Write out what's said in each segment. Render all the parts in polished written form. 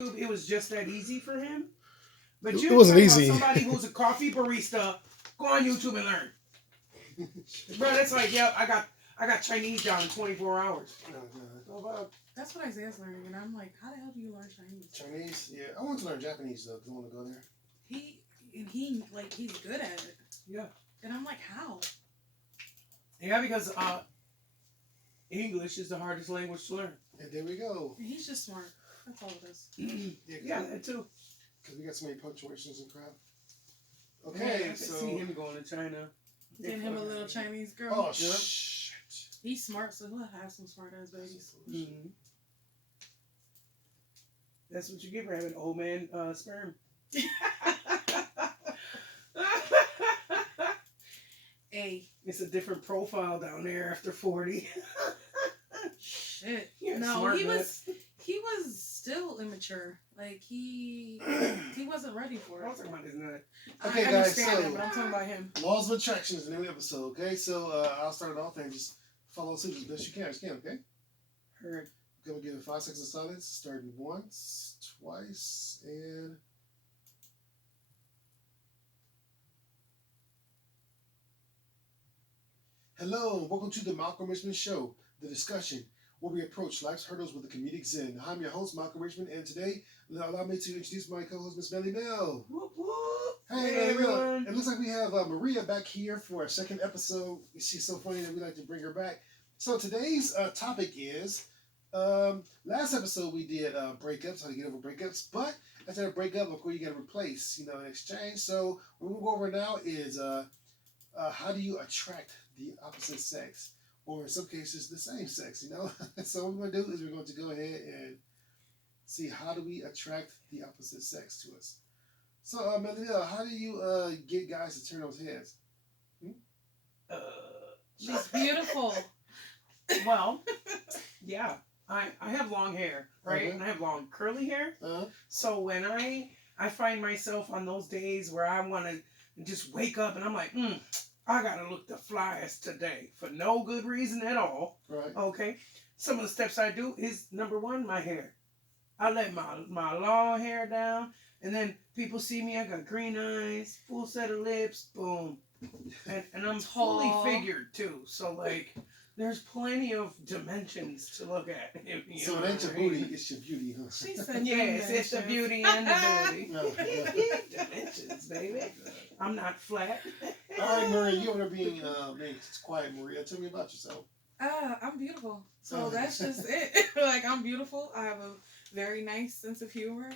it was just that easy for him. But It you're wasn't talking about easy. somebody who's a coffee barista. Go on YouTube and learn, bro. That's like, yeah, I got Chinese down in 24 hours. That's what Isaiah's learning, and I'm like, how the hell do you learn Chinese? Chinese? Yeah, I want to learn Japanese though, because I want to go there. He's good at it. Yeah. And I'm like, how? Yeah, because English is the hardest language to learn. And there we go. And he's just smart. That's all it is. Yeah, that too. Because we got so many punctuations and crap. Yeah, I Okay, can so. see him going to China. Getting him a little Chinese girl. Oh, Yep. shit. He's smart, so he'll have some smart ass babies. Mm-hmm. That's what you get for having old man sperm. Hey. It's a different profile down there after 40. Shit. You're No, smart, he man. was still immature. Like he wasn't ready for I'm it. talking about his nut. Okay, I guys, understand so- that, but I'm talking about him. Laws of Attraction is the name of the episode, okay? So I'll start it off and just follow suit as best you can, okay? Heard. Okay, we'll give it 5 seconds of silence, starting once, twice, and... Hello, and welcome to the Malcolm Richmond Show, the discussion, where we approach life's hurdles with a comedic zen. I'm your host, Malcolm Richmond, and today, allow me to introduce my co-host, Miss Melly Bell. Whoop, whoop. Hey, Hey, everyone. everyone. It looks like we have Maria back here for our second episode. She's so funny that we like to bring her back. So today's topic is, last episode we did breakups, how to get over breakups, but after a breakup, of course, you got to replace, in exchange. So what we'll go over now is how do you attract the opposite sex, or in some cases, the same sex, So what we're going to do is we're going to go ahead and see how do we attract the opposite sex to us. So, Melanie, how do you get guys to turn those heads? She's beautiful. Well, yeah. I have long hair, right? Okay. And I have long curly hair. Uh-huh. So when I find myself on those days where I want to just wake up and I'm like, I got to look the flyest today for no good reason at all. Right. Okay. Some of the steps I do is, number one, my hair. I let my long hair down, and then people see me, I got green eyes, full set of lips, boom. And I'm fully Tall. figured too. So like there's plenty of dimensions to look at. You So know it ain't your what I mean? booty, it's your beauty, huh? She said Yes, it's the dimensions. beauty and the booty. No, no. Dimensions, baby. I'm not flat. All right, Maria, you over there being quiet, Maria. Tell me about yourself. I'm beautiful. So that's just it. Like, I'm beautiful. I have a very nice sense of humor.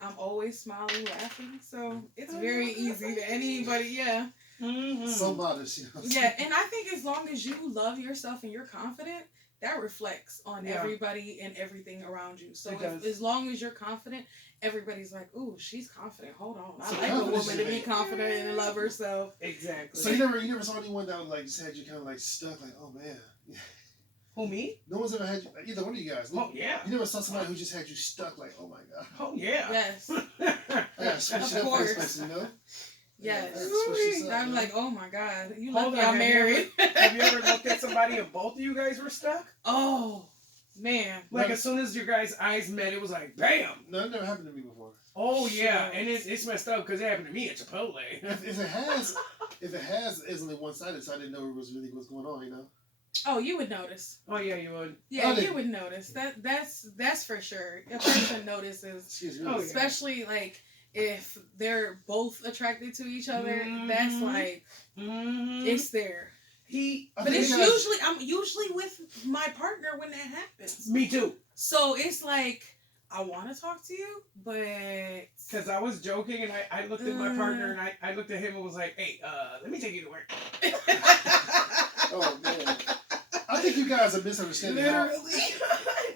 I'm always smiling, laughing. So it's very easy to anybody. Yeah. Mm-hmm. So modest, Yeah. And I think as long as you love yourself and you're confident, that reflects on Yeah. everybody and everything around you. So It does. as long as you're confident, everybody's like, ooh, she's confident. Hold on. I So like a confidence woman to is be like- confident and love herself. Exactly. So you never saw anyone that like just had you kind of like stuck, like, oh man. Who, me? No one's ever had you, either one of you guys. Oh yeah. You never saw somebody who just had you stuck, like, oh my god. Oh yeah. Yes. I gotta switch Of it up for this course. person, Yes. I gotta switch this up, I'm man. like, oh my God. You Hold lucky on, I'm have you married. Have you ever looked at somebody and both of you guys were stuck? Oh, man. Like as soon as your guys' eyes met, it was like bam. No, it never happened to me before. Oh yeah, Sure. and it's messed up because it happened to me at Chipotle. If it has, it's only one-sided, so I didn't know it was really what's going on, Oh, you would notice. Oh yeah, you would. Yeah, Oh, you would notice. That's for sure. A person notices, Excuse me. Oh, yeah. especially like if they're both attracted to each other. That's Mhm. like Mm-hmm. it's there. He. I But think it's you guys- usually I'm usually with my partner when that happens. Me too. So it's like I want to talk to you, but Because I was joking and I looked at my partner and I looked at him and was like, hey, let me take you to work. Oh man. I think you guys are misunderstanding. Literally.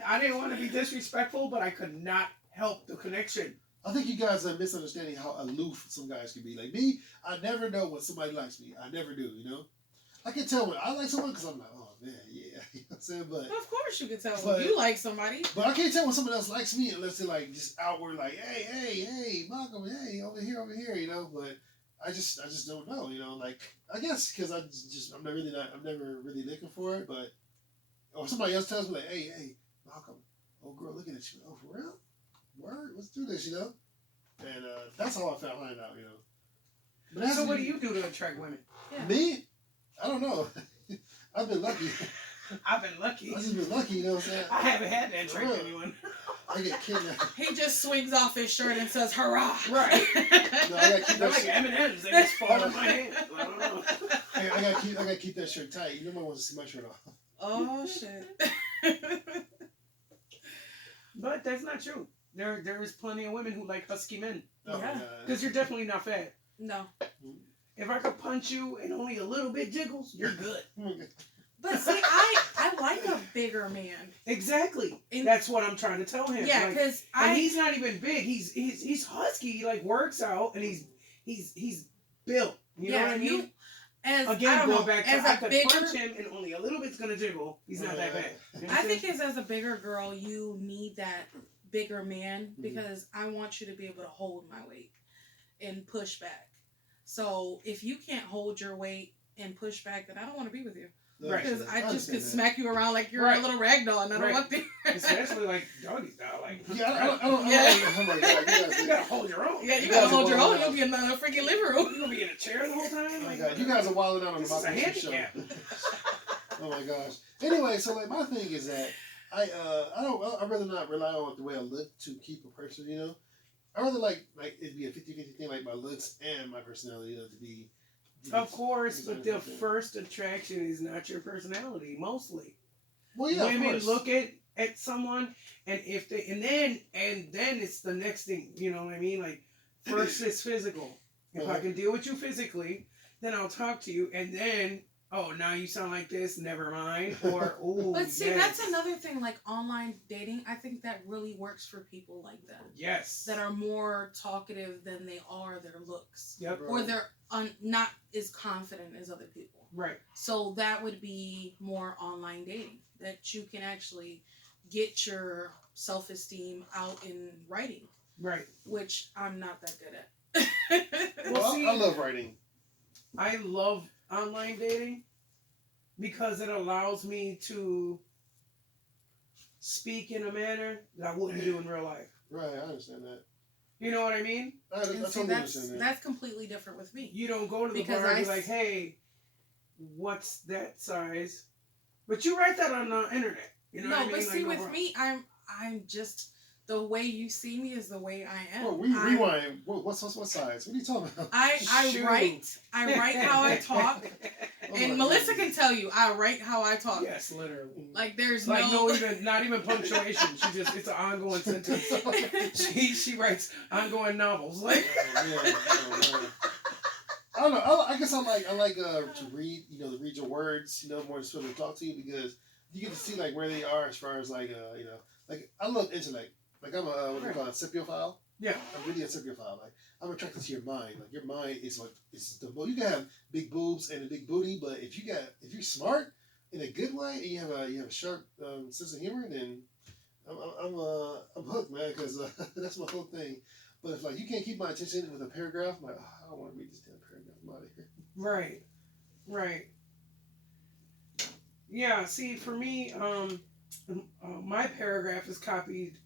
I didn't want to be disrespectful, but I could not help the connection. I think you guys are misunderstanding how aloof some guys can be. Like me, I never know when somebody likes me. I never do, I can tell when I like someone because I'm like, oh man, yeah. You know what I'm saying? But of course you can tell But- when you like somebody. I can't tell when someone else likes me unless they're like just outward like, hey, Malcolm, hey, over here, But I just don't know, Like I guess because I'm never really looking for it, but or somebody else tells me like, hey, Malcolm, old girl looking at you. Oh, for real? word, let's do this, you know. And that's how I found out, you know. But So what do you do to attract women? Yeah. Me? I don't know. I've been lucky. I've been lucky. I've just been lucky, you know what I'm saying? I haven't had to attract Real. anyone. I get kidnapped. He just swings off his shirt and says, "Hurrah!" Right. No, I gotta keep They're that like shit. M&Ms. They just fall in my hand. I don't know. I gotta keep that shirt tight. You know, nobody wants to see my shirt off. Oh shit. But that's not true. There is plenty of women who like husky men. Oh, Yeah. Because you're definitely not fat. No. If I could punch you and only a little bit jiggles, you're good. But see, I like a bigger man. Exactly. And- That's what I'm trying to tell him. Yeah, Like, because and he's not even big. He's husky. He like works out and he's built. You know what I mean? As I Again, don't going know, back to as I a could bigger, punch him and only a little bit's gonna jiggle. He's not that bad. You know what I I'm think saying? as a bigger girl, you need that bigger man because I want you to be able to hold my weight and push back. So if you can't hold your weight and push back, then I don't want to be with you. Right. Because I just could understand smack you around like you're Right. a little rag doll, and I don't Right. want to. Especially like doggy style. Like that. Yeah, I don't Yeah. oh my God, you gotta hold your own. Yeah, you You gotta guys hold are your wild own. out. You'll be in the freaking living You room. gonna be in a chair the whole time? Oh my Like, God, you guys are wilding out on the this is a Mock Show. handicap. Oh my gosh. Anyway, so like my thing is that I'd rather not rely on the way I look to keep a person, you know. I rather like it'd be a 50-50 thing, like my looks and my personality, you know, to be. Of course, these but are the different. first attraction is not your personality. Mostly, Well, yeah, of women course. look at someone, and if they and then it's the next thing. You know what I mean? Like first is physical. If I can deal with you physically, then I'll talk to you, and then now you sound like this. Never mind. Or But see, yes. that's another thing. Like online dating, I think that really works for people like that. Yes. That are more talkative than they are their looks, Yep. Right. or they're not as confident as other people. Right. So that would be more online dating, that you can actually get your self-esteem out in writing, Right. which I'm not that good at. Well, see, I love writing. I love online dating because it allows me to speak in a manner that I wouldn't do in real life. Right, I understand that. You know what I mean? I And see, totally understand that. that's completely different with me. You don't go to the Because bar and I be like, s- hey, what's that size? But you write that on the internet. You know No, what I mean? but see, no with problem. me, I'm just the way you see me is the way I am. Oh, I'm- rewind. What size? What are you talking about? I Shoot. write how I talk, Oh and my Melissa goodness. can tell you I write how I talk. Yes, literally. Like there's Like no. not even punctuation. It's an ongoing sentence. she writes ongoing novels. Like Oh, man. Oh, man. I don't know. I guess I like to read. You know, to read your words. You know, more than sort of talk to you because you get to see like where they are as far as like you know, like I love intellect. Like I'm a what do you call it, sipiophile. yeah. I'm really a sipiophile. Like I'm attracted to your mind. Like your mind is what is the you can have big boobs and a big booty, but if you're smart in a good way and you have a sharp sense of humor, then I'm hooked, man. Because that's my whole thing. But if like you can't keep my attention with a paragraph, I'm like I don't want to read this damn paragraph. I'm out of here. Right. Yeah. See, for me, my paragraph is copied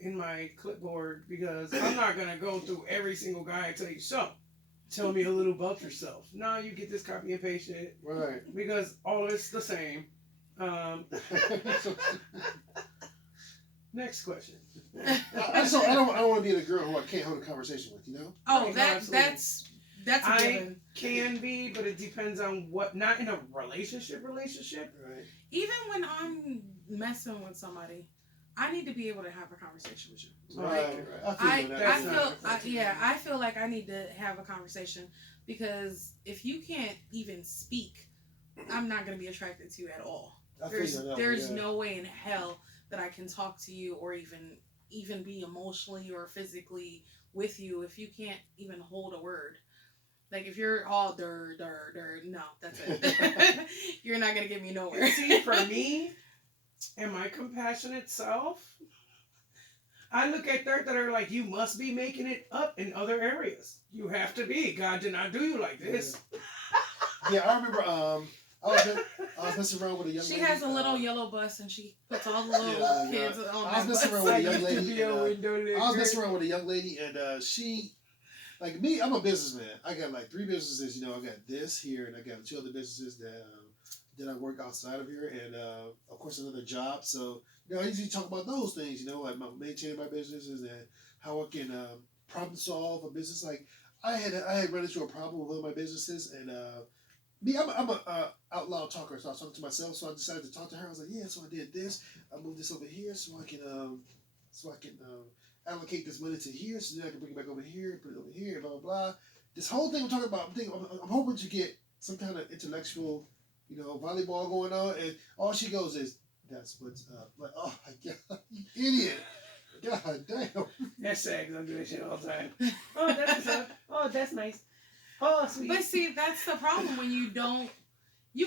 in my clipboard because I'm not gonna go through every single guy and tell you so. Tell me a little about yourself. No, you get this, copy and paste it Right. because all it's the same. Next question. I don't want to be the girl who I can't hold a conversation with. You know. Oh, Right, no, that's absolutely. a I given. can be, but it depends on what. Not in a relationship. Right. Even when I'm messing with somebody, I need to be able to have a conversation with you. Right. I That's not feel a I feel like I need to have a conversation because if you can't even speak, I'm not gonna be attracted to you at all. There's no way in hell that I can talk to you or even be emotionally or physically with you if you can't even hold a word. Like if you're all no, that's it. You're not gonna get me nowhere. See, for me and my compassionate self, I look at that are like, you must be making it up in other areas. You have to be. God did not do you like this. Yeah, I remember. I I was messing around with a young lady. She has a little yellow bus, and she puts all the little kids on I was that messing bus. around with a young lady. I was messing around with a young lady, and she, like me, I'm a businessman. I got like 3 businesses. You know, I got this here, and I got 2 other businesses that I work outside of here, and of course another job. So you know, I usually talk about those things. You know, like maintaining my businesses and how I can problem solve a business. Like I had run into a problem with one of my businesses, and me, I'm a out loud talker, so I was talking to myself. So I decided to talk to her. I was like, yeah, so I did this. I moved this over here, so I can allocate this money to here, so then I can bring it back over here, put it over here, blah blah blah. This whole thing we're talking about, I'm hoping to get some kind of intellectual, you know, volleyball going on, and all she goes is, "That's what's up." Like, oh my god, you idiot! God damn. That's sad because I'm doing shit all the time. Oh, that's what's up. Oh, that's nice. Oh, sweet. But see, that's the problem when you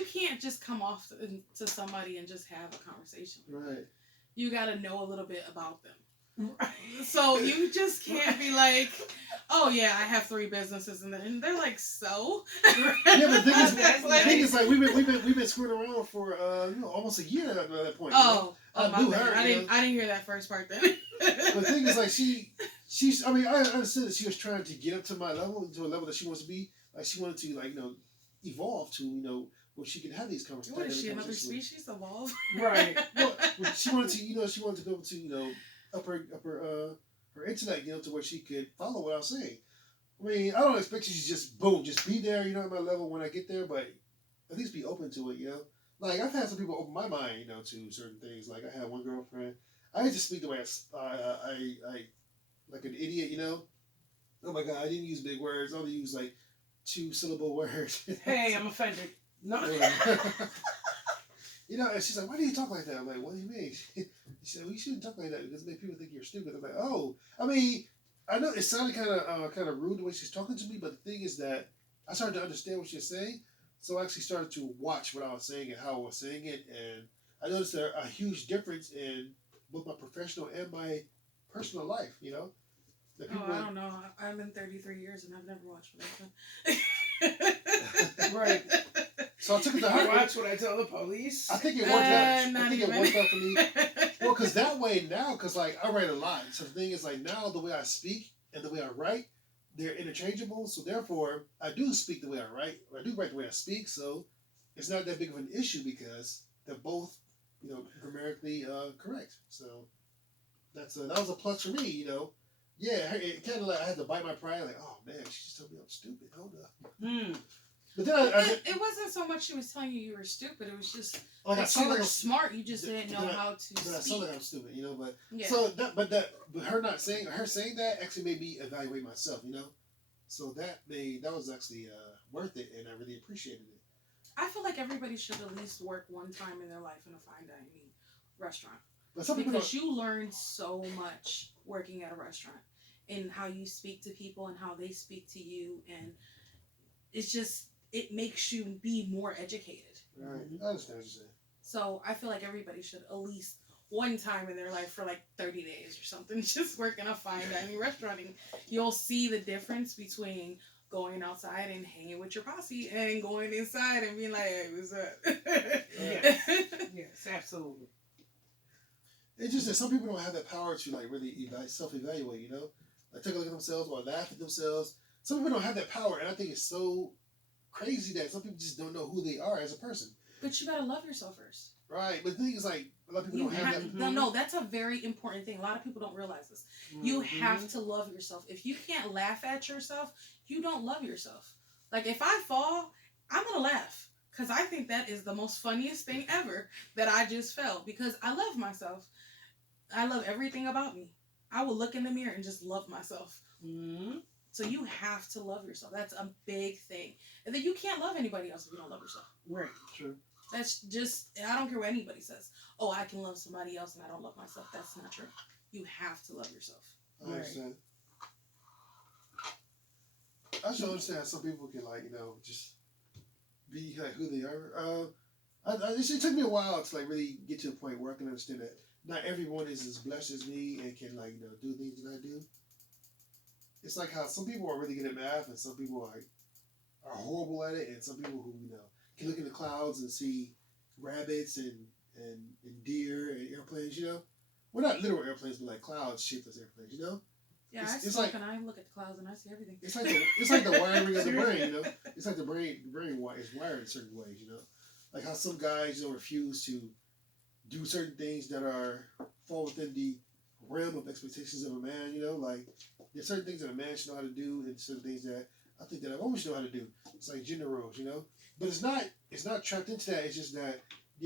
can't just come off to somebody and just have a conversation. Right. You got to know a little bit about them. So you just can't be like, oh yeah, I have 3 businesses, and they're like, so. Yeah, but the thing is, like we've been screwing around for you know, almost a year at that point. Oh, you know? my bad. I didn't hear that first part then. But the thing is, like she's. I mean, I understood that she was trying to get up to my level, to a level that she wants to be. Like she wanted to, like, you know, evolve to, you know, where she can have these conversations. What is she, another species? Evolve? Right. Well, she wanted to, you know, be able to, you know, up her intellect, you know, to where she could follow what I was saying. I mean, I don't expect you to just boom, just be there, you know, at my level when I get there, but at least be open to it, you know. Like I've had some people open my mind, you know, to certain things. Like I had one girlfriend, I used to speak the way I like an idiot, you know. Oh my god, I didn't use big words. I only use like 2-syllable words. Hey, I'm offended. No. You know, and she's like, "Why do you talk like that?" I'm like, "What do you mean?" She said, "Well, you shouldn't talk like that because it makes people think you're stupid." I'm like, "Oh, I mean, I know it sounded kind of rude the way she's talking to me, but the thing is that I started to understand what she's saying, so I actually started to watch what I was saying and how I was saying it, and I noticed there a huge difference in both my professional and my personal life. You know, that Oh, I don't know. I've been 33 years and I've never watched that. Right. So I took it to You heart. watch what I tell the police. I think it worked out. Not I think even. it worked out for me. Well, because that way now, because like I write a lot. So the thing is, like now the way I speak and the way I write, they're interchangeable. So therefore, I do speak the way I write. Or I do write the way I speak. So it's not that big of an issue because they're both, you know, grammatically correct. So that was a plus for me. You know, yeah. It kind of like I had to bite my pride. Like, oh man, she just told me I'm stupid. Hold up. But then it wasn't so much she was telling you were stupid. It was just like I that sound you like were I'm smart. You just didn't know how to But I speak. sound like I'm stupid, you know. But Yeah. so but her saying that actually made me evaluate myself, you know. So that was actually worth it, and I really appreciated it. I feel like everybody should at least work one time in their life in a fine dining restaurant. But some people Because you learn so much working at a restaurant and how you speak to people and how they speak to you, and it's just, it makes you be more educated. Right. I understand what you're saying. So I feel like everybody should at least one time in their life for like 30 days or something just work in a fine dining restaurant, and you'll see the difference between going outside and hanging with your posse and going inside and being like, hey, what's up? Yes, absolutely. It's just that some people don't have that power to like really self-evaluate, you know, like take a look at themselves or laugh at themselves. Some people don't have that power, and I think it's so crazy that some people just don't know who they are as a person. But you gotta love yourself first. Right, but the thing is, like, a lot of people You don't have that. No, that's a very important thing. A lot of people don't realize this. You have to love yourself. If you can't laugh at yourself, you don't love yourself. Like, if I fall, I'm gonna laugh. Because I think that is the most funniest thing ever that I just felt. Because I love myself. I love everything about me. I will look in the mirror and just love myself. Mm-hmm. So you have to love yourself. That's a big thing. And then you can't love anybody else if you don't love yourself. Right. True. That's just, I don't care what anybody says. Oh, I can love somebody else and I don't love myself. That's not true. You have to love yourself. I understand. I just don't understand how some people can, like, you know, just be like who they are. It took me a while to like really get to a point where I can understand that not everyone is as blessed as me and can, like, you know, do things that I do. It's like how some people are really good at math and some people are horrible at it, and some people who, you know, can look in the clouds and see rabbits and deer and airplanes, you know. Well, not literal airplanes, but like clouds shaped as airplanes, you know. Yeah, it's like, and I look at the clouds and I see everything. It's like the wiring of the brain, you know. It's like the brain is wired in certain ways, you know. Like how some guys, you know, refuse to do certain things that fall within the realm of expectations of a man, you know. Like there's certain things that a man should know how to do, and certain things that I think that a woman should know how to do. It's like gender roles, you know. But it's not trapped into that. It's just that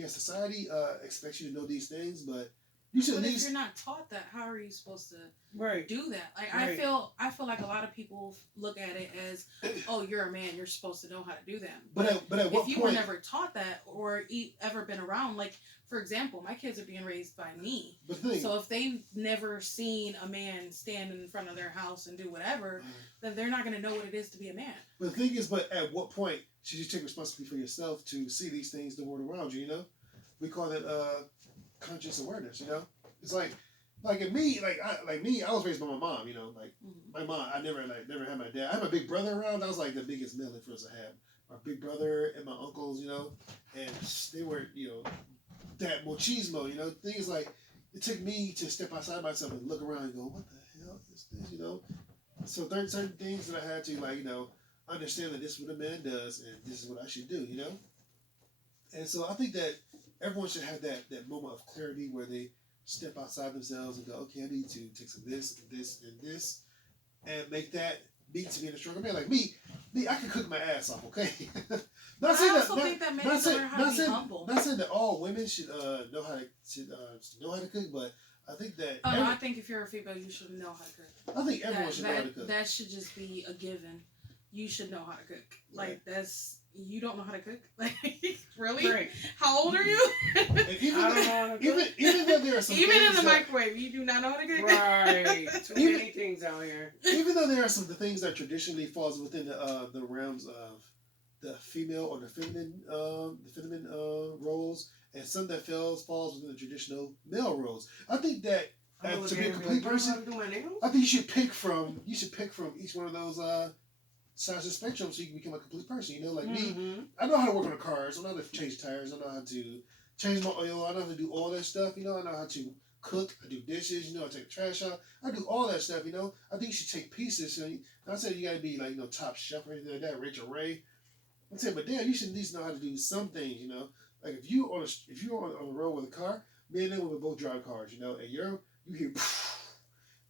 society expects you to know these things, but you should but at if least. You're not taught that, how are you supposed to do that? Like right. I feel like a lot of people look at it as, oh, you're a man, you're supposed to know how to do that. But at what point? If you were never taught that or ever been around, like for example, my kids are being raised by me. So if they've never seen a man stand in front of their house and do whatever, then they're not going to know what it is to be a man. But the thing is, at what point should you take responsibility for yourself to see these things, the world around you? You know, we call it conscious awareness. You know, it's like in me, I was raised by my mom. You know, like my mom, I never had my dad. I had my big brother around. That was like the biggest male influence I had. My big brother and my uncles, you know, and they were, you know, that machismo, you know. The thing is, like, it took me to step outside myself and look around and go, what the hell is this, you know? So there's certain things that I had to, like, you know, understand that this is what a man does and this is what I should do, you know? And so I think that everyone should have that moment of clarity where they step outside themselves and go, okay, I need to take some this and this and this and make that me to being a stronger man. Like me, I can cook my ass off, okay? I also think that men learn how to be humble. Not saying that all women should know how to cook, but I think that. I think if you're a female, you should know how to cook. I think everyone should know how to cook. That should just be a given. You should know how to cook. Like you don't know how to cook? Like really? Right. How old are you? Even though there are some even in the microwave, you do not know how to cook. Right. Too many things out here. Even though there are some things that traditionally falls within the realms of the female or the feminine roles, and some that falls within the traditional male roles. I think that to be a complete person, I think you should pick from each one of those sides of the spectrum so you can become a complete person. You know, like me, I know how to work on the cars. I know how to change tires. I know how to change my oil. I know how to do all that stuff. You know, I know how to cook. I do dishes. You know, I take the trash out. I do all that stuff. You know, I think you should take pieces. So not saying you got to be like, you know, top chef or anything like that, Rachel Ray. I'm saying, but damn, you should at least know how to do some things. You know, like if you're on the road with a car, me and them would both drive cars. You know, and you hear.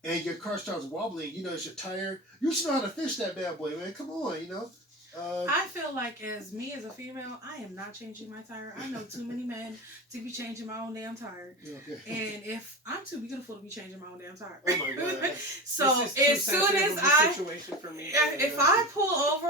And your car starts wobbling, you know, it's your tire. You should know how to fix that bad boy, man. Come on, you know. I feel like as a female, I am not changing my tire. I know too many men to be changing my own damn tire. Okay. And if I'm too beautiful to be changing my own damn tire. Oh my God. So as soon as situation for me. if I pull over